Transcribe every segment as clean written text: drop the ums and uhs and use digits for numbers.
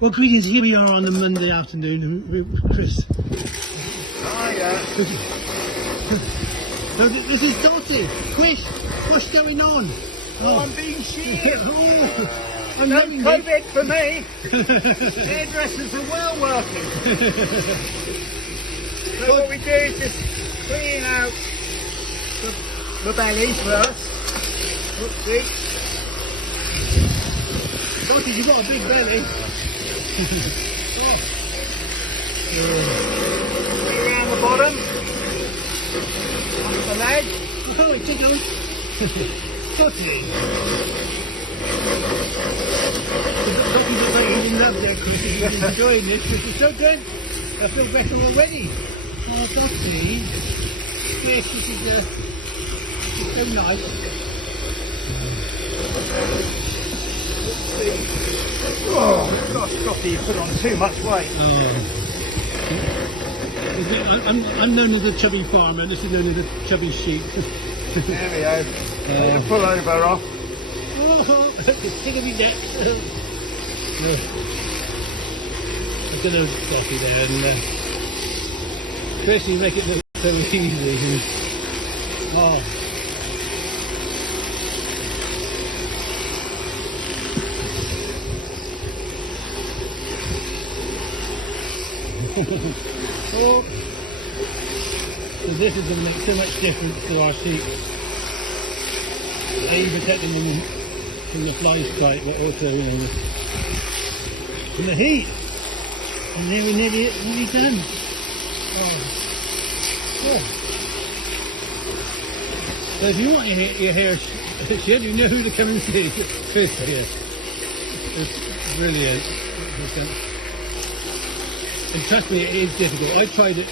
Well, greetings. Here we are on a Monday afternoon with Chris. Hiya. So this is Dotty. Chris, what's going on? Oh, I'm being sheared. I'm No loving COVID for me. Hairdressers are well working. So what we do is just clean out the belly first. Oopsie. Dotty, you've got a big belly. Around the bottom. Onto the leg. Oh, it tickles. Dotty. Dotty looks like he's in love there, Chris. He's enjoying this. This is so good. I feel better already. Oh, Dotty. Yes, this is so nice. Oh, gosh, Scotty, you put on too much weight. I'm known as a chubby farmer. This is known as a chubby sheep. There we go. Take the pullover off. Oh, it's tickling me neck. Look at those coffee there, and Chris, you make it look so easy. Oh. Oh. So this is going to make so much difference to our sheep. A, protecting them from the fly strike, but also, you know, from the heat. And then we're nearly done. Oh. Oh. So if you want your hair shed, you know who to come and see. Chris here. It's brilliant. And trust me, it is difficult. I tried it,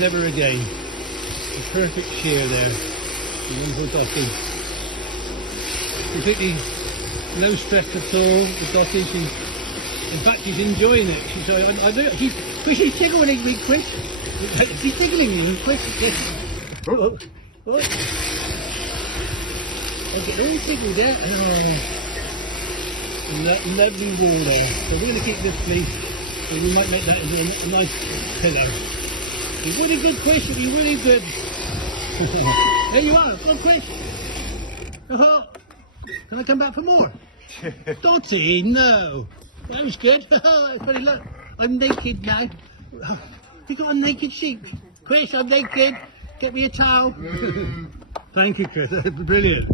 never again. The perfect shear there. The wonderful Dotty. Completely no stress at all. The Dotty, in fact, she's enjoying it. She's tickling me, Chris. She's tickling me, Chris. Oh. I'll get all tickled there. Oh. And that lovely wall there. So we're going to keep this, please. So we might make that into a nice pillow. You're really good, Chris. You're really good. There you are. Go on, Chris. Oh, can I come back for more? Dotty, no. That was good. Funny, look, I'm naked now. You got a naked sheep. Chris, I'm naked. Get me a towel. Thank you, Chris. Brilliant.